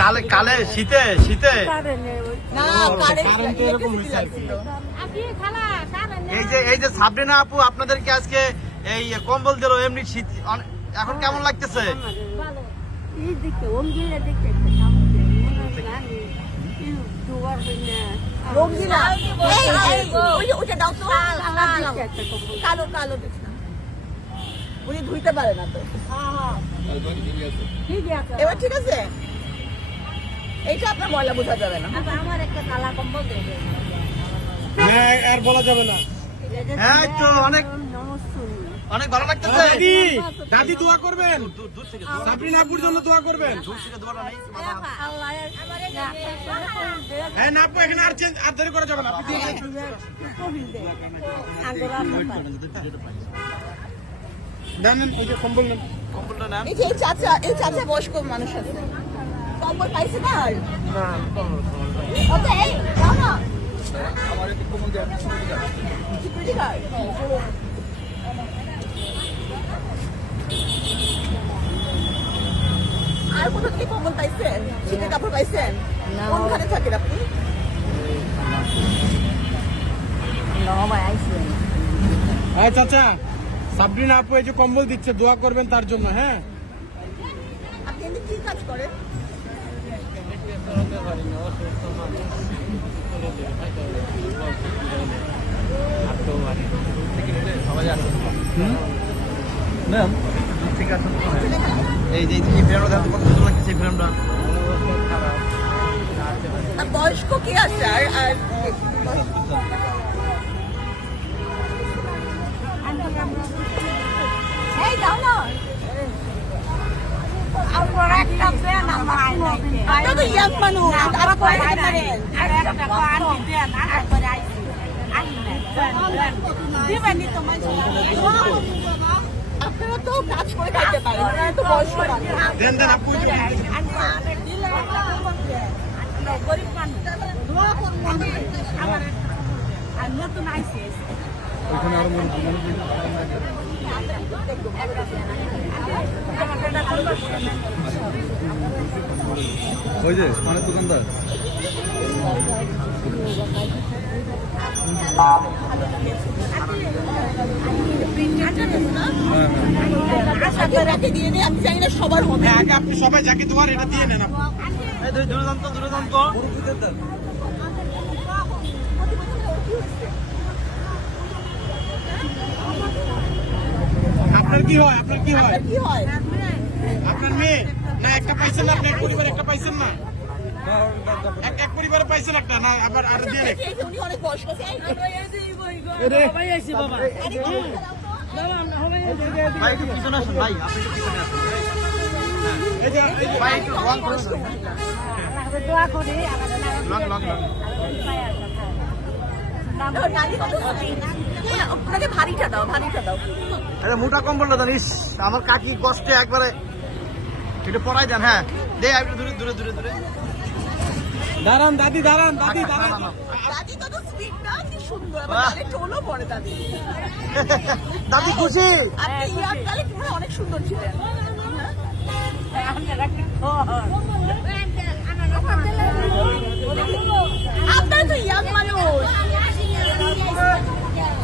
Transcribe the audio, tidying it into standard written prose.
কালে কালে শীতে শীতে এই যে সাবরিনা আপু আপনাদেরকে আজকে এই কম্বল দিল, এমনি শীত এখন কেমন লাগতেছে? উনি ধুইতে পারে না তো। এবার ঠিক আছে, এইটা আপনার ময়লা বোঝা যাবে না। আমার একটা কালা কম্বল দেবে। হ্যাঁ আর বলা যাবে না। হ্যাঁ তো অনেক অনেক ভালো লাগতেছে। দাদি দাদি দোয়া করবেন, সাবরিনা আপুর জন্য দোয়া করবেন। হ্যাঁ না আপু এখানে আর চেঞ্জ আর দেরি করা যাবে না। জানেন ওই যে কম্বল নেন, কম্বলটা নেন। এই চাচা বয়স্ক মানুষ আছে, কম্বল পাইছে না আর? ওকে, এই দাও না। Security guard. আর কোথাও থেকে কম্বল পাইছেন? শীতের কাপড় পাইছেন? কোনখানে থাকেন আপনি? হ্যাঁ চাচা, সাবরিনা আপু এই যে কম্বল দিচ্ছে, দোয়া করবেন তার জন্য। হ্যাঁ আপনি এমনি কি কাজ করেন? ঠিক আছে, এই যে ফ্রেমটা দেখতে কত সুন্দর লাগছে এই ফ্রেমটা। আর বয়স্ক কি আছে? আর এই দাও না। আপনারা তো ইয়াং মানুষ, আর পড়াতে পারেন। আপনারা তো কাজ করে খাইতে পারেন, আপনারা তো বয়স্ক মানুষ। দেন দেন আপু। গরিব মানুষ আর নতুন আইসি ওইখানে আরো ওই যে অনেক দোকানদার। দিয়ে নিয়ে আমি জানি না সবার হবে। আগে আপনি সবাই যাকে দোয়ার এটা দিয়ে নেন আপু। এই দুরদান্ত দুরদান্ত। আপনার কি হয়? আপনার কি হয়? কি হয়? আপনার মেয়ে না একটা পাইছেন না? আপনি এক পরিবারে একটা পাইছেন না? এক পরিবারে পাইছেন একটা না? আবার আর দিয়ে নেন। উনি অনেক বয়স্ক আছে। ভাই একটু পিছনে আসুন ভাই, আপনি একটু পিছনে আসুন। এই যে ভাই একটু লং করে দিন। দোয়া করি লং লং লং। ওনাকে ভারীটা দাও, ভারীটা দাও। আরে মোটা কম্বলটা জানিস, আমার কাকি কষ্টে একবারে একটু পরাই দেন। হ্যাঁ দে একটু দূরে দূরে দূরে দূরে। দাঁড়ান দাদি, দাঁড়ান দাদি, দাঁড়ান। দাদি কত সুইট না, কি সুন্দর। টোলও পড়ে দাদি। দাদি খুশি? আপনি ইয়ার কালে পুরো অনেক সুন্দর ছিলেন। আপনারা তো ইয়াং মানুষ।